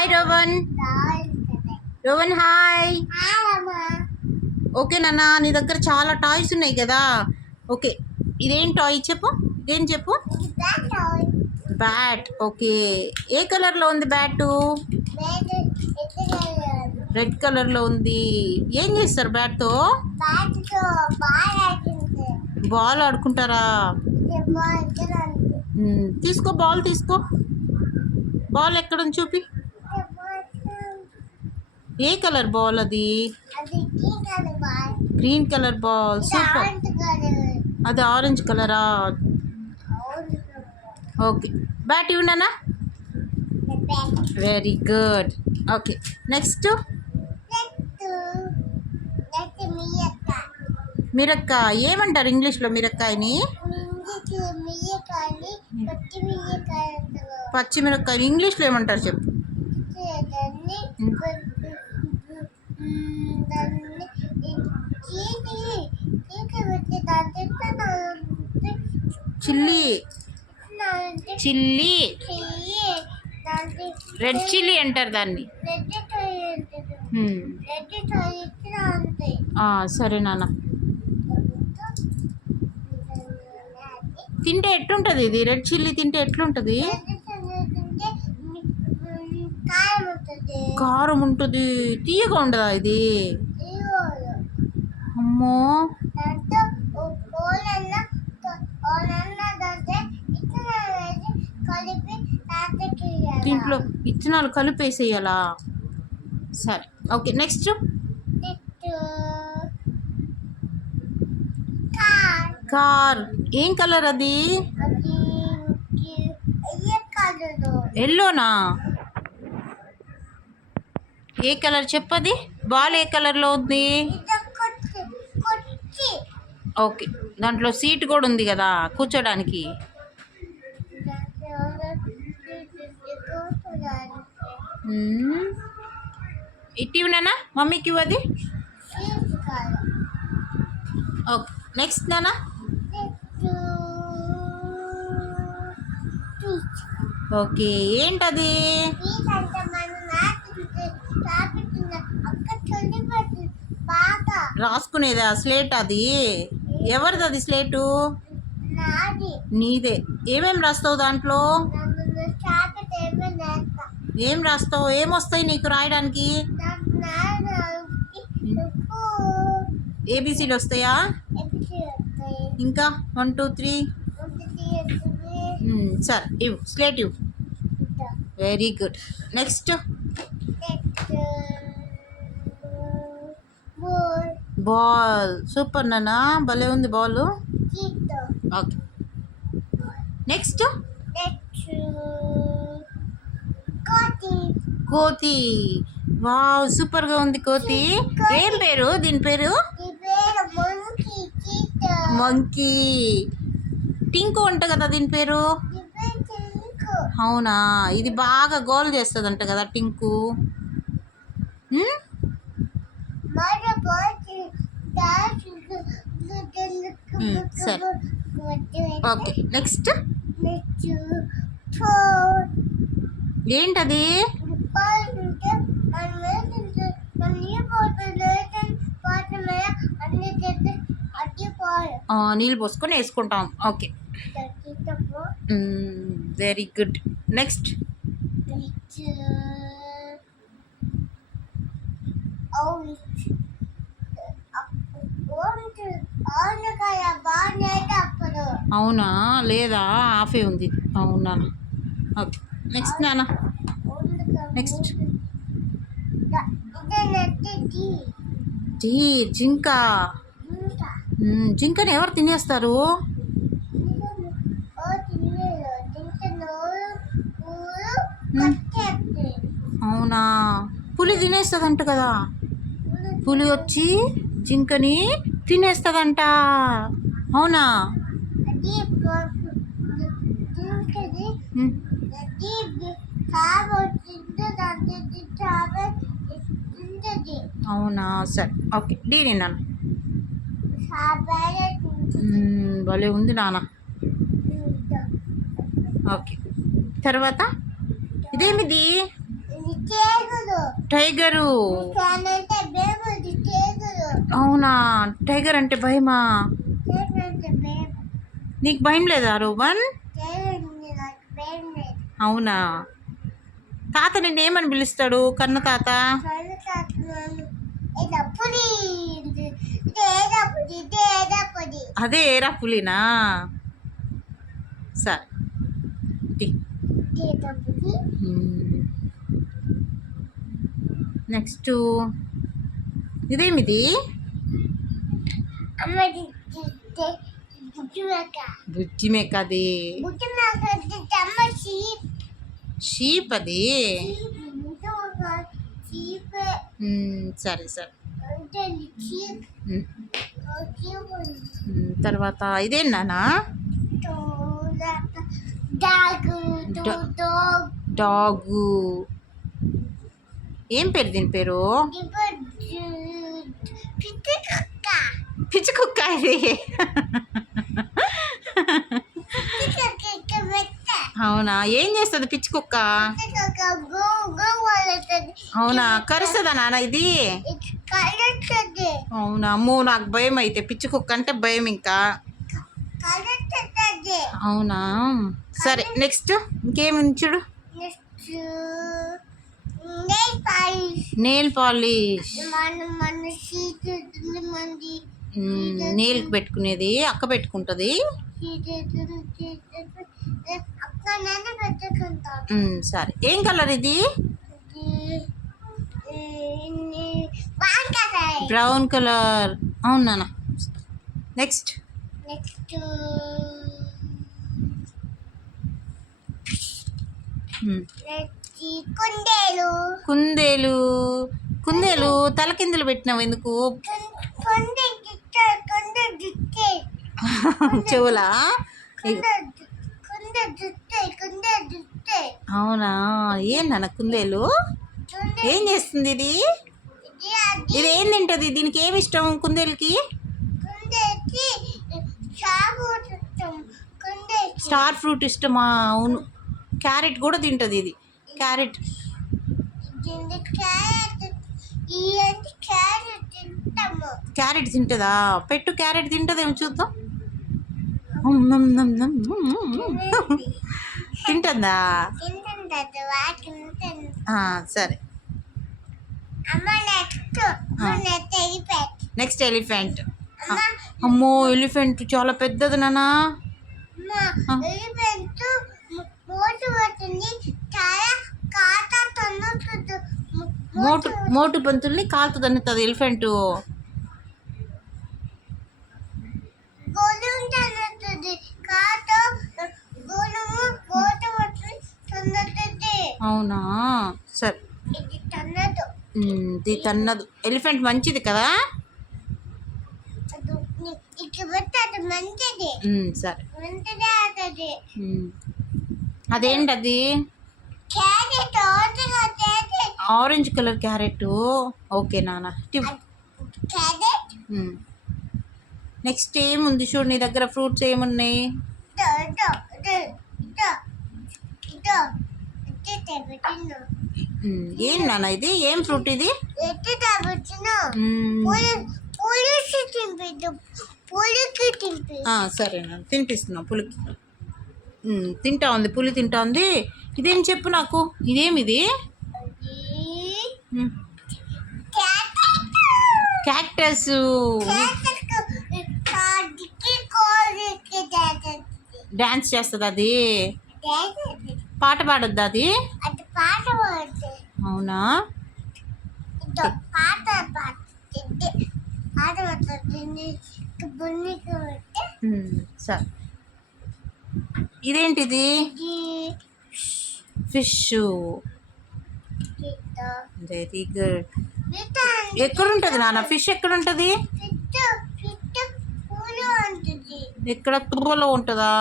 Hi Rowan. Rowan hi. Okay నాన్న, నీ దగ్గర చాలా టాయ్స్ ఉన్నాయి కదా. ఓకే, ఇదేం టాయ్ చెప్పు, ఇదేం చెప్పు. బ్యాట్. ఓకే, ఏ కలర్లో ఉంది బ్యాటు? రెడ్ కలర్లో ఉంది. ఏం చేస్తారు బ్యాట్తో? బాల్ ఆడుకుంటారా? తీసుకో, బాల్ తీసుకో. బాల్ ఎక్కడుంది చూపి. ఏ కలర్ బాల్ అది? Green colour ball. సూపర్. అది ఆరెంజ్ కలరా? ఓకే, బ్యాట్ ఇవ్వనా? Very good. ఓకే, నెక్స్ట్ మిరక్కాయ. ఏమంటారు ఇంగ్లీష్లో మిరక్కాయని? పచ్చిమిరక్కాయని ఇంగ్లీష్లో ఏమంటారు చెప్పు. చిల్లీ. చిల్లీ. రెడ్ చిల్లీ అంటారు దాన్ని. సరే నాన్న. తింటే ఎట్లుంటుంది ఇది? రెడ్ చిల్లీ తింటే ఎట్లుంటుంది? కారం ఉంటుంది. తీయగా ఉండదా ఇది? అమ్మో, దీంట్లో విత్తనాలు కలిపేసేయాలా? సరే, ఓకే, నెక్స్ట్ కార్. ఏం కలర్ అది? ఎల్లోనా? ఏ కలర్ చెప్పది? బాల్ ఏ కలర్లో ఉంది? ఓకే, దాంట్లో సీట్ కూడా ఉంది కదా కూర్చోడానికి. ఇటీవనా మమ్మీకి ఇవ్వది. ఓకే, నెక్స్ట్ నానా. ఓకే, ఏంటది? రాసుకునేదా స్లేట్ అది? ఎవరిది అది స్లేటు? నీదే. ఏమేం రాస్తావు దాంట్లో? ఏం రాస్తావు? ఏమొస్తాయి నీకు రాయడానికి? ఏబిసిలు వస్తాయా? ఇంకా 1 2 3. సరే, ఇవ్వు స్లేట్ ఇవ్వు. Very good. Next ball. Super నాన్న, భలే ఉంది బాల్. ఓకే, నెక్స్ట్ కోతి. వావ్, సూపర్గా ఉంది కోతి. ఏం పేరు దీని పేరు? మంకీ. టింకు అంట కదా దీని పేరు. అవునా? ఇది బాగా గోల్ చేస్తుందంట కదా టింకు. సరే, ఓకే, నెక్స్ట్ ఏంటది? నీళ్ళు పోసుకొని వేసుకుంటాం. Okay, very good. నెక్స్ట్ అవునా? లేదా, ఆఫే ఉంది. అవునా? ఓకే, నెక్స్ట్ నాన్న. నెక్స్ట్ జింక. జింకని ఎవరు తినేస్తారు? అవునా? పులి తినేస్తుందంట కదా. పులి వచ్చి జింకని తినేస్తుందంట. అవునా? అవునా? సరే, ఓకే, డీని నాన్న. భలే ఉంది నాన్న. ఓకే, తర్వాత ఇదేమిది? టైగరు. అవునా, టైగర్ అంటే భయమా? నీకు భయం లేదా రోబన్? అవునా. తాత నిన్ను ఏమని పిలుస్తాడు, కన్న తాత? అదే ఏరా పులినా? సరే. నెక్స్ట్ ఇదేమిది? బుజ్జి మేక. అది షీప్. అది సరే సరే. తర్వాత ఇదేం నానా? డాగు. ఏం పేరు దీని పేరు? పిచ్చి కుక్క. ఇది అవునా, ఏం చేస్తుంది పిచ్చి కుక్క? అవునా, కరుస్తుందా నాన్న ఇది? అవునా, అమ్మో నాకు భయం. అయితే పిచ్చి కుక్క అంటే భయం ఇంకా. అవునా, సరే. నెక్స్ట్ ఇంకేముంది చూడు. Nail polish. నెయిల్ పెట్టుకునేది అక్క పెట్టుకుంటుంది. సరే. ఏం కలర్ ఇది? Brown colour. అవునా. నెక్స్ట్ కుందేలు. కుందేలు తల కిందలు పెట్టినావు ఎందుకు? చెవులా? అవునా, ఏందన్న కుందేలు ఏం చేస్తుంది? ఇది ఇది ఏం తింటది? దీనికి ఏమి ఇష్టం కుందేలుకి? స్టార్ ఫ్రూట్ ఇష్టమా? అవును. క్యారెట్ కూడా తింటది ఇది. క్యారెట్. క్యారెట్ తింటదా? పెట్టు, క్యారెట్ తింటదేమో చూద్దాం. తింటుందా? సరే. Next elephant. అమ్మో, ఎలిఫెంట్ చాలా పెద్దది నానా. మోటు బంతుల్ని కాలుతో తన్నుతుంది ఎలిఫెంట్. అవునా, సరే. ఇది తన్నదు. ఎలిఫెంట్ మంచిది కదా? సరే. అదేంటది? Orange colour carrot. ఓకే నాన్న. నెక్స్ట్ ఏముంది చూడు నీ దగ్గర? ఫ్రూట్స్ ఏమున్నాయి? ఏం నాన్న ఇది? ఏం ఫ్రూట్ ఇది? సరే నాన్న, తినిపిస్తున్నా. పులికి తింటా ఉంది. పులి తింటా ఉంది. ఇదేం చెప్పు నాకు? ఇదేమిది? క్యాక్టస్. డాన్స్ చేస్తుంది అది? పాట పాడద్దు అది? అవునా. సరే. ఇదేంటిది? ఫిష్. Very good. ఎక్కడుంటది నాన్న ఫిష్? ఎక్కడుంటది? ఎక్కడ? తువ్వలో ఉంటుందా?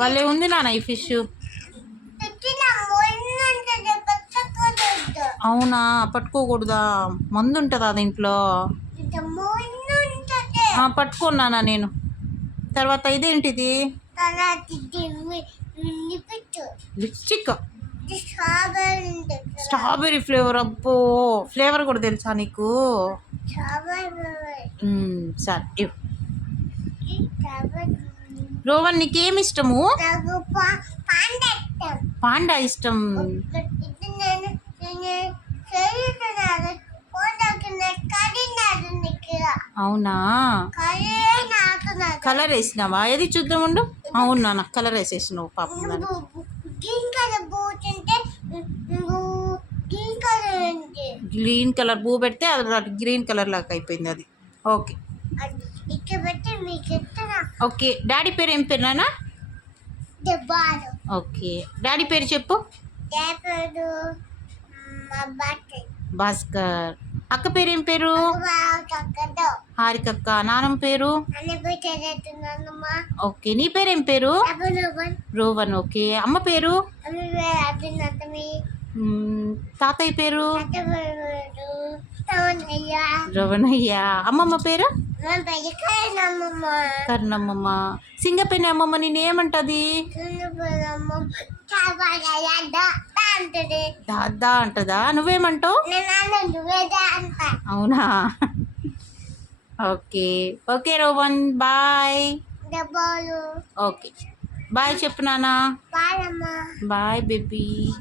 భలే ఉంది నాన్న ఈ ఫిష్. అవునా, పట్టుకోకూడదా? మందు ఉంటుందా దీంట్లో? పట్టుకున్నానా నేను. తర్వాత ఇదేంటిది? లిప్స్టిక్. Strawberry flavour. అబ్బో, ఫ్లేవర్ కూడా తెలుసా నీకు? సరే ఇవ్వు. రోవన్ నీకేమి ఇష్టము? పాండా ఇష్టం. అవునా, కలర్ వేసినావా? ఏది చూద్దాం ఉండు. అవునా, నాకు కలర్ వేసేసినావు పాపం. గ్రీన్ కలర్ పువ్వు పెడితే అది గ్రీన్ కలర్ లాగా అయిపోయింది అది. Okay okay. డాడీ పేరు ఏం పేరు నాన్న? ఓకే, డాడీ పేరు చెప్పు. భాస్కర్. అక్క పేరు ఏం పేరు? హారికక్క. నానమ్మ పేరు? ఓకే, నీ పేరు ఏం పేరు? రోవన్. ఓకే, అమ్మ పేరు? తాతయ్య పేరు? రవణయ్య. అమ్మమ్మ పేరు? కర్ణమ్మమ్మ. సింగపేని అమ్మమ్మ నేనేమంటది? దాదా అంటదా? నువ్వేమంటావు? అవునా. Okay okay Rowan, bye. Okay bye చెప్పు నాన్న. Bye baby.